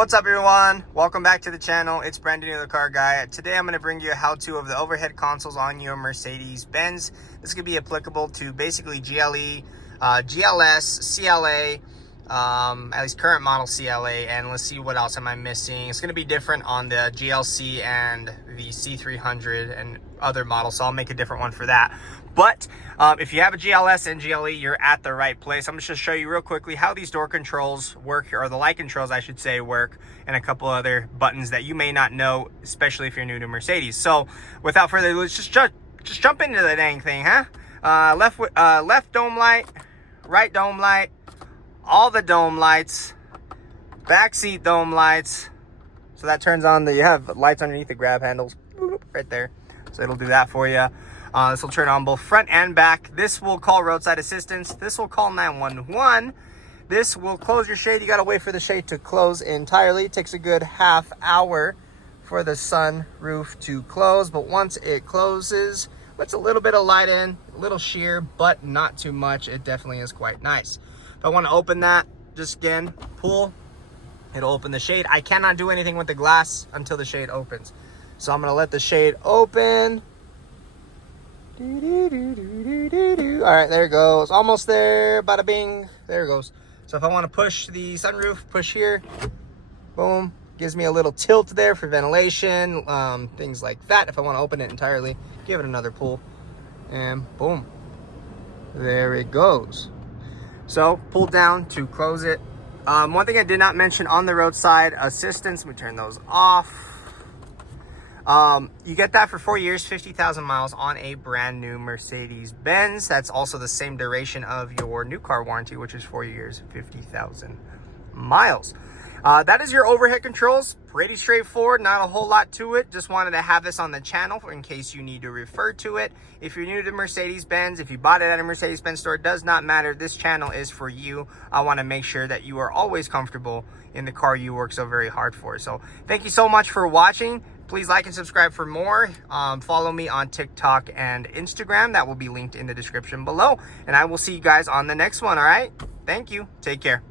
What's up everyone? Welcome back to the channel. It's Brandon, the car guy. Today I'm going to bring you a how-to of the overhead consoles on your Mercedes-Benz. This could be applicable to basically GLE, GLS, CLA, at least current model CLA, and let's see what else am I missing. It's going to be different on the GLC and the C300 and other models, so I'll make a different one for that. But if you have a GLS and GLE, you're at the right place. I'm just going to show you real quickly how these door controls work, or the light controls I should say work, and a couple other buttons that you may not know, especially if you're new to Mercedes. So without further ado, let's just jump into the dang thing, huh? Left dome light, right dome light, all the dome lights, back seat dome lights. So that turns on you have lights underneath the grab handles right there. So it'll do that for you. This will turn on both front and back. This will call roadside assistance. This will call 911. This will close your shade. You got to wait for the shade to close entirely. It takes a good half hour for the sunroof to close. But once it closes, lets a little bit of light in, a little sheer, but not too much. It definitely is quite nice. If I want to open that, just again, pull. It'll open the shade. I cannot do anything with the glass until the shade opens. So I'm going to let the shade open. All right, there it goes. Almost there. Bada bing. There it goes. So if I want to push the sunroof, push here. Boom. Gives me a little tilt there for ventilation, things like that. If I want to open it entirely, give it another pull. And boom. There it goes. So pull down to close it. One thing I did not mention on the roadside assistance, let me turn those off. You get that for 4 years, 50,000 miles on a brand new Mercedes-Benz. That's also the same duration of your new car warranty, which is 4 years, 50,000 miles. That is your overhead controls. Pretty straightforward, not a whole lot to it. Just wanted to have this on the channel in case you need to refer to it. If you're new to Mercedes-Benz, if you bought it at a Mercedes-Benz store, it does not matter. This channel is for you. I want to make sure that you are always comfortable in the car you work so very hard for. So thank you so much for watching. Please like and subscribe for more. Follow me on TikTok and Instagram. That will be linked in the description below. And I will see you guys on the next one, all right? Thank you. Take care.